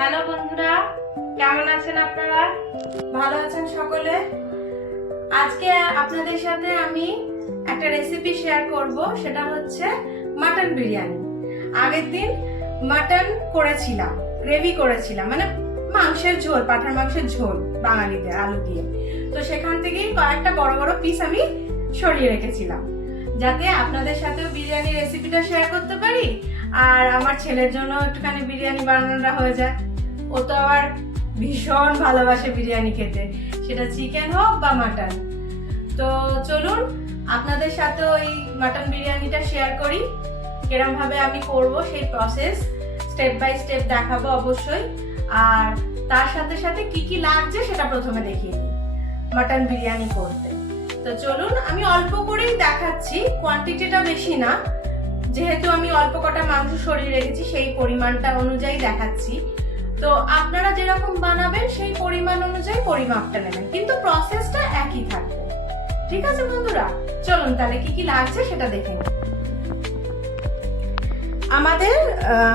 Hello বন্ধুরা, কেমন আছেন আপনারা? ভালো আছেন সকলে? আজকে আপনাদের সাথে আমি একটা রেসিপি শেয়ার করব, সেটা হচ্ছে মাটন বিরিয়ানি। আগের দিন মাটন করেছিলাম, গ্রেভি করেছিলাম, মানে মাংসের ঝোল, পাঠার মাংসের ঝোল বাঙালিদের আলু দিয়ে। তো সেখান থেকেই কয়েকটা বড় বড় পিস আমি সরিয়ে রেখেছিলাম, যাতে আপনাদের সাথেও বিরিয়ানি রেসিপিটা শেয়ার করতে পারি, আর আমার ছেলের জন্য একটুখানি বিরিয়ানি বানানোটা হয়ে যায়। ও তো আবার ভীষণ ভালোবাসে বিরিয়ানি খেতে, সেটা চিকেন হোক বা মাটন। তো চলুন আপনাদের সাথে ওই মাটন বিরিয়ানিটা শেয়ার করি, কিরম ভাবে আমি করব সেই প্রসেস স্টেপ বাই স্টেপ দেখাবো অবশ্যই। আর তার সাথে সাথে কি কি লাগছে সেটা প্রথমে দেখিয়ে দিই মাটন বিরিয়ানি করতে। তো চলুন, আমি অল্প করেই দেখাচ্ছি, কোয়ান্টিটিটা বেশি না, যেহেতু আমি অল্প কটা মাংস সরিয়ে রেখেছি সেই পরিমাণটা অনুযায়ী দেখাচ্ছি। তো আপনারা যেরকম বানাবেন সেই পরিমাণ অনুযায়ী পরিমাপটা নেবেন, কিন্তু প্রসেসটা একই থাকবে। ঠিক আছে বন্ধুরা, চলুন তাহলে কি কি লাগছে সেটা দেখে নিই। আমাদের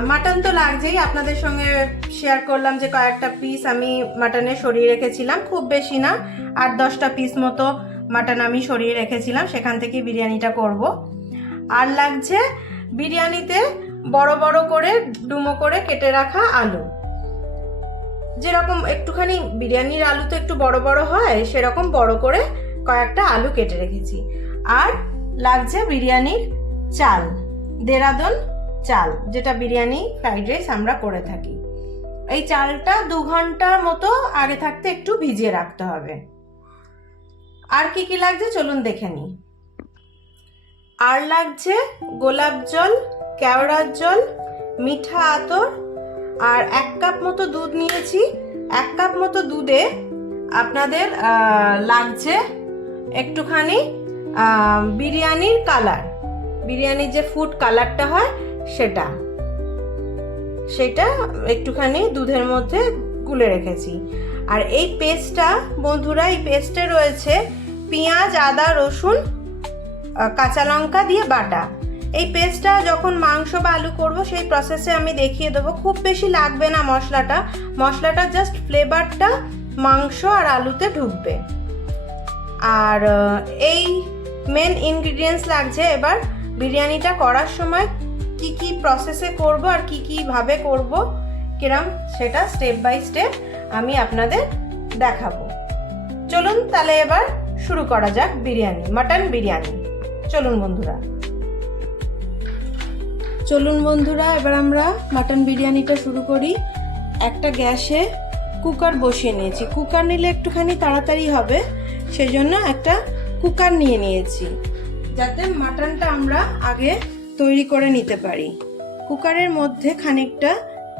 মাটন তো লাগছেই, আপনাদের সঙ্গে শেয়ার করলাম যে কয়েকটা পিস আমি মাটনে সরিয়ে রেখেছিলাম, খুব বেশি না, 8-10টা পিস মতো মাটন আমি সরিয়ে রেখেছিলাম, সেখান থেকে বিরিয়ানিটা করব। আর লাগছে বিরিয়ানিতে বড় বড় করে ডুমো করে কেটে রাখা আলু, যেরকম একটুখানি বিরিয়ানির আলু তো একটু বড় বড় হয়, সেরকম বড় করে কয়েকটা আলু কেটে রেখেছি। আর লাগছে বিরিয়ানির চাল, দেরাদুন চাল, যেটা বিরিয়ানি ফ্রাইড রাইস আমরা করে থাকি। এই চালটা 2 ঘন্টার মতো আগে থাকতে একটু ভিজিয়ে রাখতে হবে। আর কি কি লাগছে চলুন দেখে নিই। আর লাগছে গোলাপ জল, কেওড়ার জল, মিঠা আতর, আর 1 কাপ মতো দুধ নিয়েছি। 1 কাপ মতো দুধে আপনাদের লাগছে একটুখানি বিরিয়ানির কালার, বিরিয়ানির যে ফুড কালারটা হয় সেটা একটুখানি দুধের মধ্যে গুলে রেখেছি। আর এই পেস্টটা বন্ধুরা, এই পেস্টে রয়েছে পেঁয়াজ, আদা, রসুন, কাঁচা লঙ্কা দিয়ে বাটা। এই পেস্টটা যখন মাংস বা আলু করব সেই প্রসেসে আমি দেখিয়ে দেবো, খুব বেশি লাগবে না মশলাটা জাস্ট ফ্লেভারটা মাংস আর আলুতে ঢুকবে। আর এই মেন ইনগ্রিডিয়েন্টস লাগছে। এবার বিরিয়ানিটা করার সময় কি কি প্রসেসে করব আর কি কি ভাবে করব, কিরম, সেটা স্টেপ বাই স্টেপ আমি আপনাদের দেখাবো। চলুন তাহলে এবার শুরু করা যাক বিরিয়ানি, মাটন বিরিয়ানি। চলুন বন্ধুরা, এবার আমরা মাটন বিরিয়ানিটা শুরু করি। একটা গ্যাসে কুকার বসিয়ে নিয়েছি, কুকার নিলে একটুখানি তাড়াতাড়ি হবে, সেই জন্য একটা কুকার নিয়ে নিয়েছি, যাতে মাটনটা আমরা আগে তৈরি করে নিতে পারি। কুকারের মধ্যে খানিকটা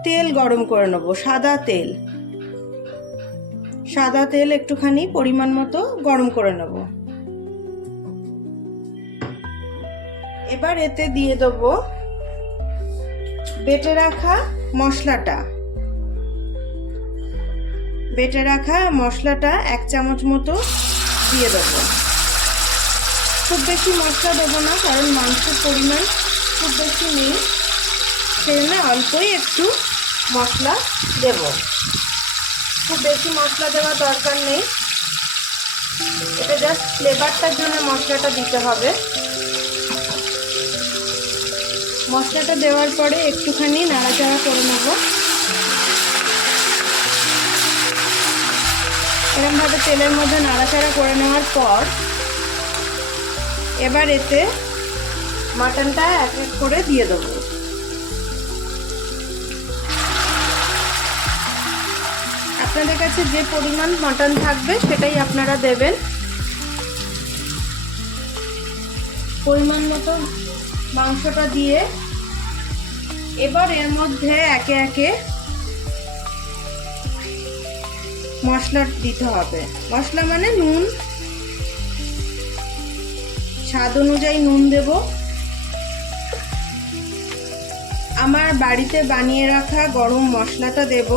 তেল গরম করে নেব, সাদা তেল একটুখানি পরিমাণ মতো গরম করে নেব। এবার এতে দিয়ে দেবো বেটে রাখা মশলাটা। 1 চামচ মতো দিয়ে দেবো। খুব বেশি মশলা দেবো না, কারণ মাংসের পরিমাণ খুব বেশি নেই, সেজন্য অল্পই একটু মশলা দেব। খুব বেশি মশলা দেওয়ার দরকার নেই, এটা জাস্ট ফ্লেভারটার জন্য মশলাটা দিতে হবে। মশলাটা দেওয়ার পরে একটুখানি নাড়াচাড়া করে নেব। এরকমভাবে তেলের মধ্যে নাড়াচাড়া করে নেওয়ার পর এবার এতে মাটনটা এক এক করে দিয়ে দেবো। আপনাদের কাছে যে পরিমাণ মাটন থাকবে সেটাই আপনারা দেবেন। পরিমাণ মতো মাংসটা দিয়ে এবার এর মধ্যে একে একে মশলা দিতে হবে। মশলা মানে নুন, স্বাদ অনুযায়ী নুন দেব। আমার বাড়িতে বানিয়ে রাখা গরম মশলাটা দেব,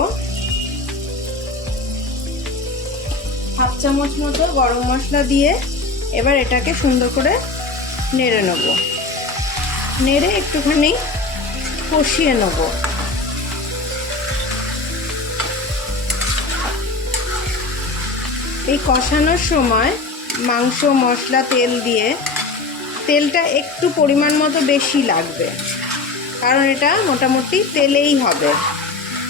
1/2 চামচ মতো গরম মশলা দিয়ে এবার এটাকে সুন্দর করে নেড়ে নেব। নেড়ে একটুখানি কষিয়ে নেব। এই কষানোর সময় মাংস মশলা তেল দিয়ে তেলটা একটু পরিমাণ মতো বেশি লাগবে, কারণ এটা মোটামুটি তেলেই হবে।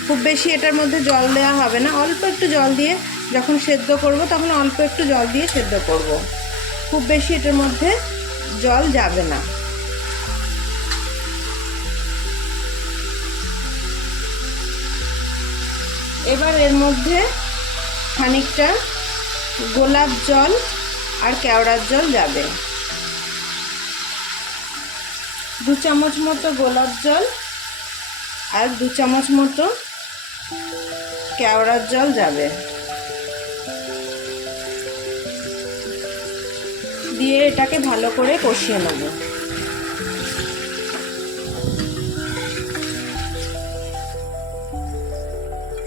খুব বেশি এটার মধ্যে জল দেওয়া হবে না, অল্প একটু জল দিয়ে যখন সেদ্ধ করব তখন অল্প একটু জল দিয়ে সেদ্ধ করব, খুব বেশি এটার মধ্যে জল যাবে না। এবার এর মধ্যে খানিকটা গোলাপ জল আর কেওড়ার জল যাবে। 2 চামচ মতো গোলাপ জল আর 2 চামচ মতো কেওড়ার জল যাবে। দিয়ে এটাকে ভালো করে কষিয়ে নেব।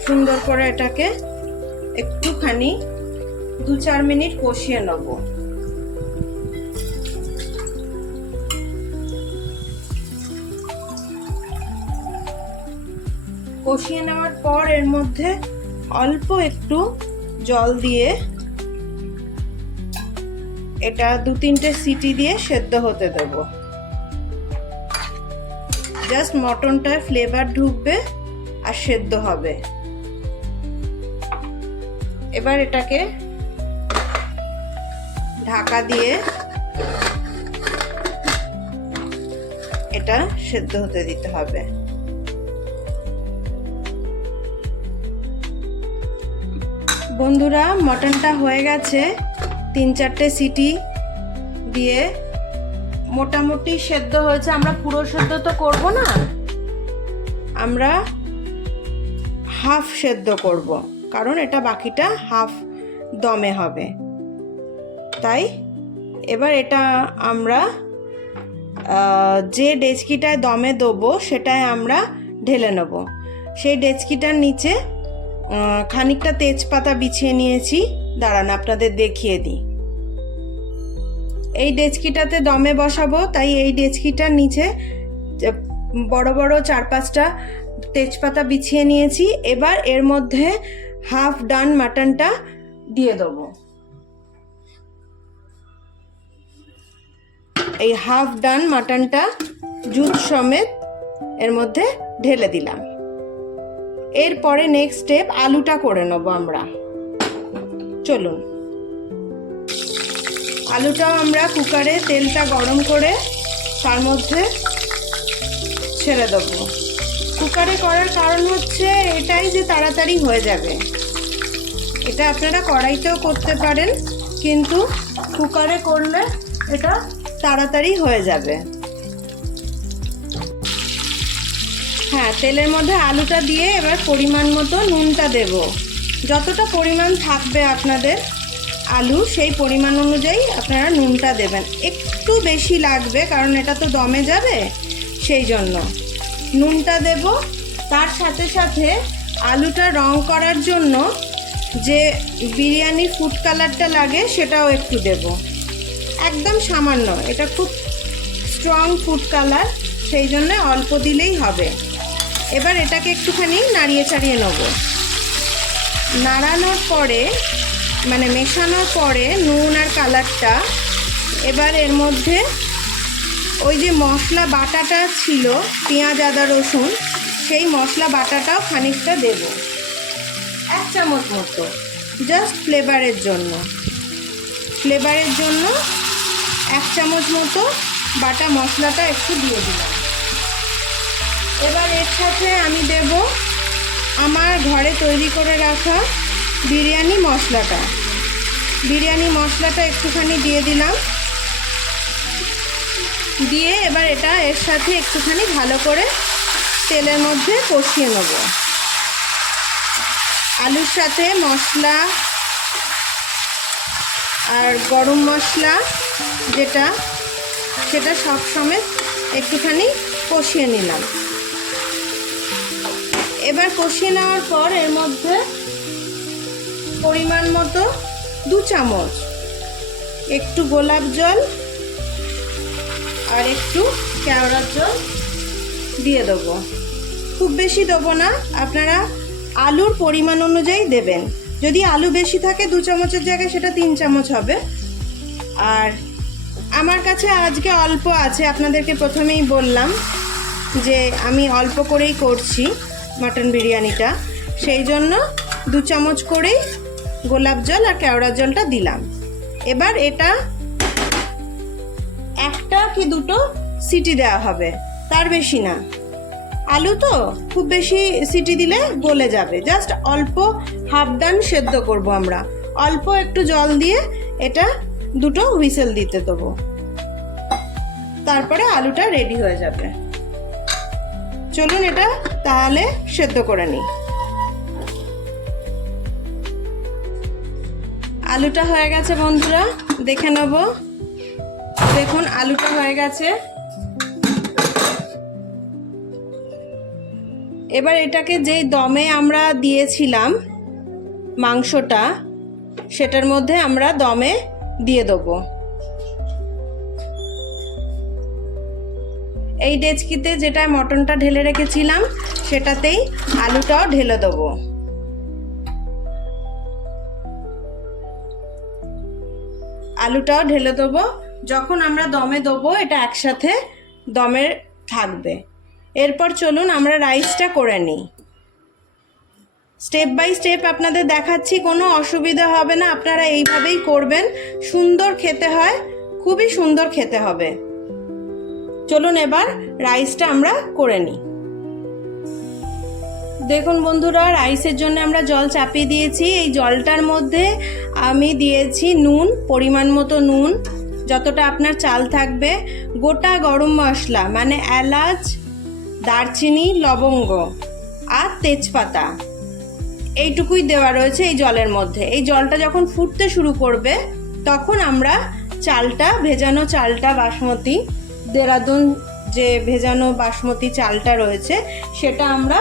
সুন্দর করে এটাকে একটুখানি 2-4 মিনিট কষিয়ে নেব। কষিয়ে নেওয়ার পর এর মধ্যে অল্প একটু জল দিয়ে এটা 2-3টে সিটি দিয়ে সেদ্ধ হতে দেব। জাস্ট মটনটার ফ্লেভার ঢুকবে আর সেদ্ধ হবে। এবার এটাকে ঢাকা দিয়ে এটা সেদ্ধ হতে দিতে হবে। বন্ধুরা, মটনটা হয়ে গেছে, 3-4টে সিটি দিয়ে মোটামুটি সেদ্ধ হয়েছে। আমরা পুরো সেদ্ধ তো করব না, আমরা হাফ সেদ্ধ করব, কারণ এটা বাকিটা হাফ দমে হবে। তাই এবার এটা আমরা যে ডেচকিটায় দমে দেবো সেটায় আমরা ঢেলে নেব। সেই ডেচকিটার নিচে খানিকটা তেজপাতা বিছিয়ে নিয়েছি, দাঁড়ান আপনাদের দেখিয়ে দিই। এই ডেচকিটাতে দমে বসাবো, তাই এই ডেচকিটার নিচে বড় বড় 4-5টা তেজপাতা বিছিয়ে নিয়েছি। এবার এর মধ্যে হাফ ডান মাটনটা দিয়ে দেবো। এই হাফ ডান মাটনটা জুত সমেত এর মধ্যে ঢেলে দিলাম। এরপরে নেক্সট স্টেপ আলুটা করে নেব আমরা। চলুন, আলুটাও আমরা কুকারে তেলটা গরম করে তার মধ্যে ছেড়ে দেবো। কুকারে করার কারণ হচ্ছে এটাই যে তাড়াতাড়ি হয়ে যাবে। এটা আপনারা কড়াইতেও করতে পারেন, কিন্তু কুকারে করলে এটা তাড়াতাড়ি হয়ে যাবে। হ্যাঁ, তেলের মধ্যে আলুটা দিয়ে এবার পরিমাণ মতো নুনটা দেব। যতটা পরিমাণ থাকবে আপনাদের আলু, সেই পরিমাণ অনুযায়ী আপনারা নুনটা দেবেন। একটু বেশি লাগবে, কারণ এটা তো দমে যাবে, সেই জন্য নুনটা দেব। তার সাথে সাথে আলুটা রং করার জন্য যে বিরিয়ানি ফুড কালারটা লাগে সেটাও একটু দেব, একদম সামান্য। এটা খুব স্ট্রং ফুড কালার, সেই জন্য অল্প দিলেই হবে। এবার এটাকে একটুখানি নাড়িয়ে চাড়িয়ে নেব। নাড়ানোর পরে, মানে মেশানোর পরে নুন আর কালারটা, এবার এর মধ্যে ওই যে মশলা বাটাটা ছিল, পেঁয়াজ আদা রসুন, সেই মশলা বাটাটাও খানিকটা দেব, 1 চামচ মতো, জাস্ট ফ্লেভারের জন্য। 1 চামচ মতো বাটা মশলাটা একটু দিয়ে দিলাম। এবার এর সাথে আমি দেব আমার ঘরে তৈরি করে রাখা বিরিয়ানি মশলাটা। বিরিয়ানি মশলাটা একটুখানি দিয়ে দিলাম। দিয়ে এবার এটা এর সাথে একটুখানি ভালো করে তেলের মধ্যে কষিয়ে নেব। আলুর সাথে মশলা আর গরম মশলা যেটা, সেটা সব সমেত একটুখানি কষিয়ে নিলাম। এবার কষিয়ে নেওয়ার পর এর মধ্যে পরিমাণ মতো 2 চামচ একটু গোলাপ জল আর একটু কেওড়ার জল দিয়ে দেবো। খুব বেশি দেবো না, আপনারা আলুর পরিমাণ অনুযায়ী দেবেন। যদি আলু বেশি থাকে 2 চামচের জায়গায় সেটা 3 চামচ হবে। আর আমার কাছে আজকে অল্প আছে, আপনাদেরকে প্রথমেই বললাম যে আমি অল্প করেই করছি মাটন বিরিয়ানিটা, সেই জন্য 2 চামচ করেই গোলাপ জল আর কেওড়ার জলটা দিলাম। এবার এটা 1টা কি 2টো সিটি দেওয়া হবে, তার বেশি না। আলু তো খুব বেশি সিটি দিলে গলে যাবে, জাস্ট অল্প হাফ ডান সেদ্ধ করব আমরা। অল্প একটু জল দিয়ে এটা 2টো হুইসেল দিতে দেবো, তারপরে আলুটা রেডি হয়ে যাবে। চলুন এটা তাহলে সেদ্ধ করে নিই। আলুটা হয়ে গেছে বন্ধুরা, দেখে নেব। দেখুন আলুটা হয়ে গেছে। এবার এটাকে যেই দমে আমরা দিয়েছিলাম মাংসটা, সেটার মধ্যে আমরা দমে দিয়ে দেবো। এই ডেচকিতে যেটায় মটনটা ঢেলে রেখেছিলাম সেটাতেই আলুটাও ঢেলে দেবো। আলুটাও ঢেলে দেবো। যখন আমরা দমে দেবো এটা একসাথে দমে থাকবে। এরপর চলুন আমরা রাইসটা করে নিই। স্টেপ বাই স্টেপ আপনাদের দেখাচ্ছি, কোনো অসুবিধা হবে না, আপনারা এইভাবেই করবেন। সুন্দর খেতে হয়, খুবই সুন্দর খেতে হবে। চলুন এবার রাইসটা আমরা করে নিই। দেখুন বন্ধুরা, রাইসের জন্য আমরা জল চাপিয়ে দিয়েছি। এই জলটার মধ্যে আমি দিয়েছি নুন, পরিমাণ মতো নুন, যতটা আপনার চাল থাকবে। গোটা গরম মশলা মানে এলাচ, দারচিনি, লবঙ্গ আর তেজপাতা, এইটুকুই দেওয়া রয়েছে এই জলের মধ্যে। এই জলটা যখন ফুটতে শুরু করবে তখন আমরা চালটা, ভেজানো চালটা, বাসমতি দেরাদুন যে ভেজানো বাসমতি চালটা রয়েছে সেটা আমরা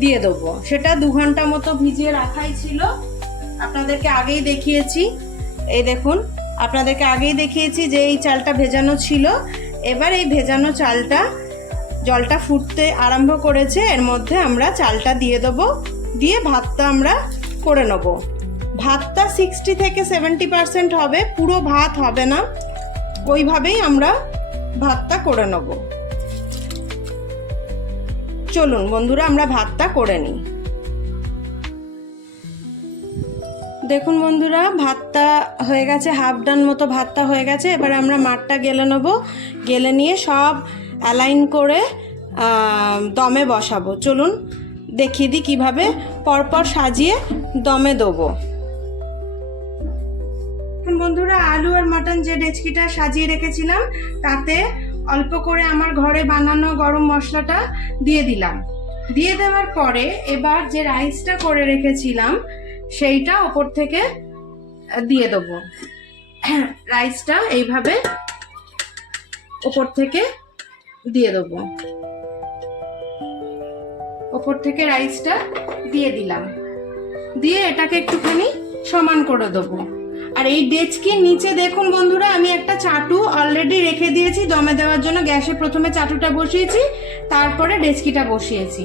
দিয়ে দেবো। সেটা 2 ঘন্টা মতো ভিজিয়ে রাখাই ছিল, আপনাদেরকে আগেই দেখিয়েছি। এই দেখুন, আপনাদেরকে আগেই দেখিয়েছি যে এই চালটা ভেজানো ছিল। এবার এই ভেজানো চালটা, জলটা ফুটতে আরম্ভ করেছে, এর মধ্যে আমরা চালটা দিয়ে দেবো। দিয়ে ভাতটা আমরা করে নেব। ভাতটা 60 থেকে 70% হবে, পুরো ভাত হবে না, ওইভাবেই আমরা ভাতটা করে নেব। চলুন বন্ধুরা আমরা ভাতটা করে নিই। দেখুন বন্ধুরা, ভাতটা হয়ে গেছে, হাফ ডান মতো ভাতটা হয়ে গেছে। এবার আমরা মাঠটা গেলে নেব, গেলে নিয়ে সব অ্যালাইন করে দমে বসাবো। চলুন দেখিয়ে দিই কীভাবে পরপর সাজিয়ে দমে দেবো। বন্ধুরা, আলু আর মাটন যে ডেচকিটা সাজিয়ে রেখেছিলাম তাতে অল্প করে আমার ঘরে বানানো গরম মশলাটা দিয়ে দিলাম। দিয়ে দেওয়ার পরে এবার যে রাইসটা করে রেখেছিলাম সেইটা ওপর থেকে দিয়ে দেবো। রাইসটা এইভাবে ওপর থেকে দিয়ে দেবো। ওপর থেকে রাইসটা দিয়ে দিলাম, দিয়ে এটাকে একটুখানি সমান করে দেবো। আর এই ডেচকির নিচে দেখুন বন্ধুরা, আমি একটা চাটু অলরেডি রেখে দিয়েছি দমে দেওয়ার জন্য। গ্যাসে প্রথমে চাটুটা বসিয়েছি, তারপরে ডেচকিটা বসিয়েছি।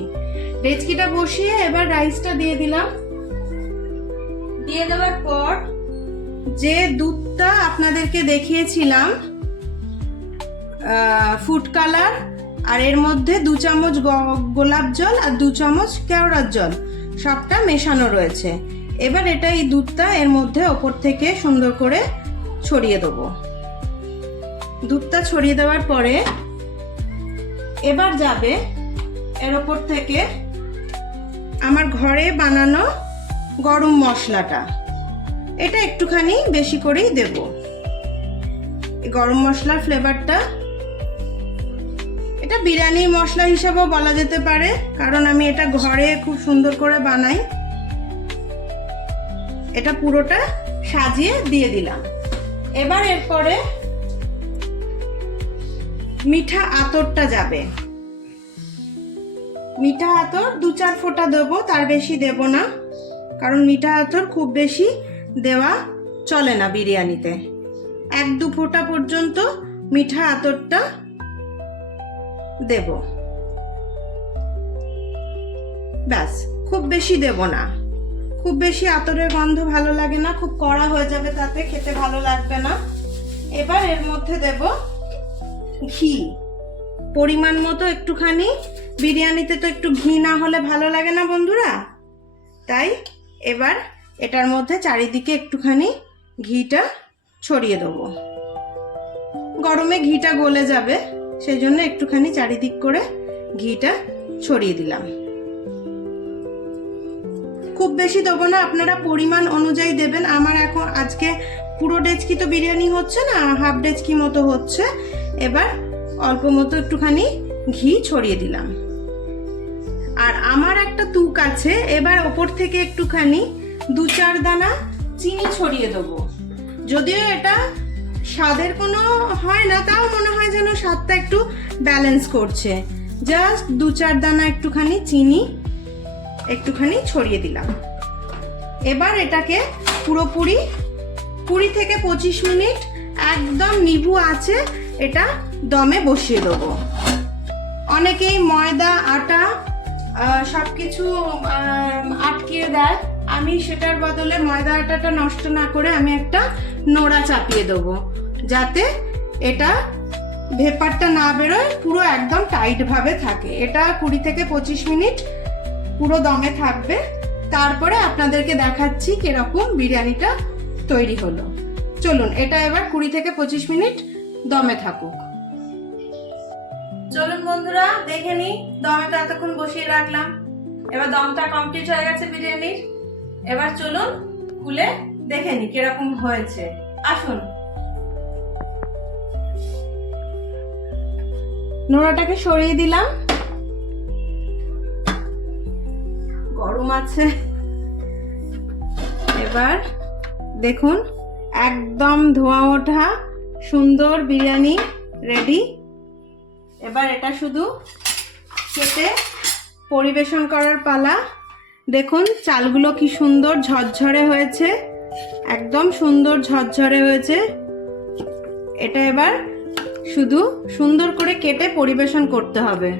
ডেচকিটা বসিয়ে এবার রাইসটা দিয়ে দিলাম। দিয়ে দেওয়ার পর যে দুধটা আপনাদেরকে দেখিয়েছিলাম, ফুড কালার, আর এর মধ্যে 2 চামচ গোলাপ জল আর 2 চামচ কেওড়ার জল, সবটা মেশানো রয়েছে। এবার এটা, এই দুধটা এর মধ্যে ওপর থেকে সুন্দর করে ছড়িয়ে দেবো। দুধটা ছড়িয়ে দেওয়ার পরে এবার যাবে এর ওপর থেকে আমার ঘরে বানানো গরম মশলাটা। এটা একটুখানি বেশি করেই দেব। এই গরম মশলার ফ্লেভারটা, এটা বিরিয়ানি মশলা হিসাবেও বলা যেতে পারে, কারণ আমি এটা ঘরে খুব সুন্দর করে বানাই। এটা পুরোটা সাজিয়ে দিয়ে দিলাম। এবার এরপরে মিঠা আতরটা যাবে। মিঠা আতর 2-4 ফোঁটা দেবো, তার বেশি দেব না, কারণ মিঠা আতর খুব বেশি দেওয়া চলে না বিরিয়ানিতে। 1-2 ফোঁটা পর্যন্ত মিঠা আতরটা দেব, ব্যাস, খুব বেশি দেব না। খুব বেশি আতরের গন্ধ ভালো লাগে না, খুব কড়া হয়ে যাবে, তাতে খেতে ভালো লাগবে না। এবার এর মধ্যে দেব ঘি পরিমাণ মতো একটুখানি। বিরিয়ানিতে তো একটু ঘি না হলে ভালো লাগে না বন্ধুরা, তাই এবার এটার মধ্যে চারিদিকে একটুখানি ঘিটা ছড়িয়ে দেবো। গরমে ঘিটা গলে যাবে, সেই জন্য একটুখানি চারিদিক করে ঘিটা ছড়িয়ে দিলাম। খুব বেশি দেবো না, আপনারা পরিমাণ অনুযায়ী দেবেন। আমার এখন আজকে পুরো ডেচকি তো বিরিয়ানি হচ্ছে না, হাফ ডেচকি মতো হচ্ছে। এবার অল্প মতো একটুখানি ঘি ছড়িয়ে দিলাম। আর আমার একটা তুক আছে, এবার ওপর থেকে একটুখানি 2-4 দানা চিনি ছড়িয়ে দেবো। যদিও এটা স্বাদের কোনো হয় না, তাও মনে হয় যেন স্বাদটা একটু ব্যালেন্স করছে। জাস্ট 2-4 দানা একটুখানি চিনি একটুখানি ছড়িয়ে দিলাম। এবার এটাকে পুরোপুরি 20 থেকে 25 মিনিট একদম নিভু আছে এটা দমে বসিয়ে দেবো। অনেকেই ময়দা আটা সবকিছু আটকিয়ে দেয়, আমি সেটার বদলে ময়দা আটাটা নষ্ট না করে আমি একটা নোড়া চাপিয়ে দেবো, যাতে এটা ভেপারটা না বেরোয়, পুরো একদম টাইট ভাবে থাকে। এটা 20 থেকে 25 মিনিট পুরো দমে থাকবে। তারপরে আপনাদেরকে দেখাচ্ছি কিরকম বিরিয়ানিটা তৈরি হলো। চলুন এটা এবার 20 থেকে 25 মিনিট দমে থাকুক। চলুন বন্ধুরা দেখে নিই, দমটা এতক্ষণ বসিয়ে রাখলাম, এবার দমটা কমপ্লিট হয়ে গেছে বিরিয়ানির। এবার চলুন খুলে দেখে নিই কিরকম হয়েছে। আসুন, নোড়াটাকে সরিয়ে দিলাম, গরম আছে। এবার দেখুন একদম ধোঁয়া ওঠা সুন্দর বিরিয়ানি রেডি। এবার এটা শুধু কেটে পরিবেশন করার পালা। দেখুন চালগুলো কি সুন্দর ঝরঝরে হয়েছে, একদম সুন্দর ঝরঝরে হয়েছে। এটা এবার শুধু সুন্দর করে কেটে পরিবেশন করতে হবে।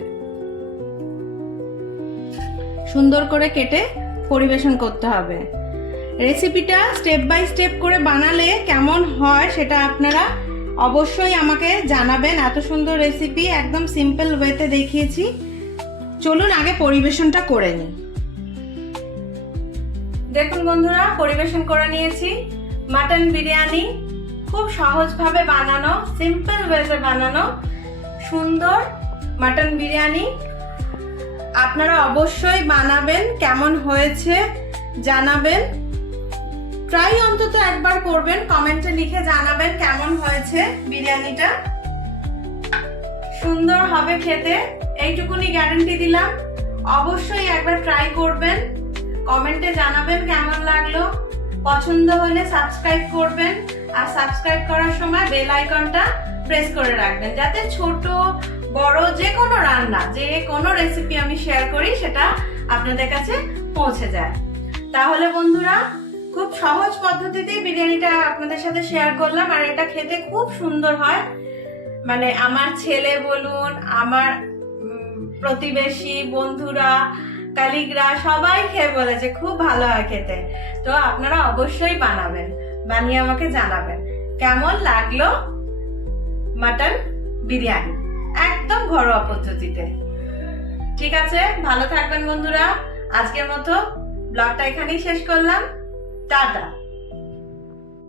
সুন্দর করে কেটে পরিবেশন করতে হবে। রেসিপিটা স্টেপ বাই স্টেপ করে বানালে কেমন হয় সেটা আপনারা অবশ্যই আমাকে জানাবেন। এত সুন্দর রেসিপি একদম সিম্পল ওয়েতে দেখিয়েছি। চলুন আগে পরিবেশনটা করে নিই। দেখুন বন্ধুরা পরিবেশন করে নিয়েছি মাটন বিরিয়ানি। খুব সহজভাবে বানানো, সিম্পল ওয়েতে বানানো সুন্দর মাটন বিরিয়ানি। আপনারা অবশ্যই বানাবেন, কেমন হয়েছে জানাবেন। ট্রাই অন্তত একবার করবেন, কমেন্টে লিখে জানাবেন কেমন হয়েছে বিরিয়ানিটা। সুন্দর হবে খেতে, এইটুকুনি গ্যারান্টি দিলাম। অবশ্যই একবার ট্রাই করবেন, কমেন্টে জানাবেন কেমন লাগলো। পছন্দ হলে সাবস্ক্রাইব করবেন, আর সাবস্ক্রাইব করার সময় বেল আইকনটা প্রেস করে রাখবেন, যাতে ছোট বড় যে কোনো রান্না, যে কোনো রেসিপি আমি শেয়ার করি সেটা আপনাদের কাছে পৌঁছে যায়। তাহলে বন্ধুরা খুব সহজ পদ্ধতিতে বিরিয়ানিটা আপনাদের সাথে শেয়ার করলাম, আর এটা খেতে খুব সুন্দর হয়। মানে আমার ছেলে বলুন, আমার প্রতিবেশী বন্ধুরা, কালিগরা সবাই খেয়ে বলেছে খুব ভালো হয় খেতে। তো আপনারা অবশ্যই বানাবেন, বানিয়ে আমাকে জানাবেন কেমন লাগলো মাটন বিরিয়ানি, একদম ঘরোয়া পদ্ধতিতে। ঠিক আছে, ভালো থাকবেন বন্ধুরা। আজকের মতো ব্লগটা এখানেই শেষ করলাম। টাটা।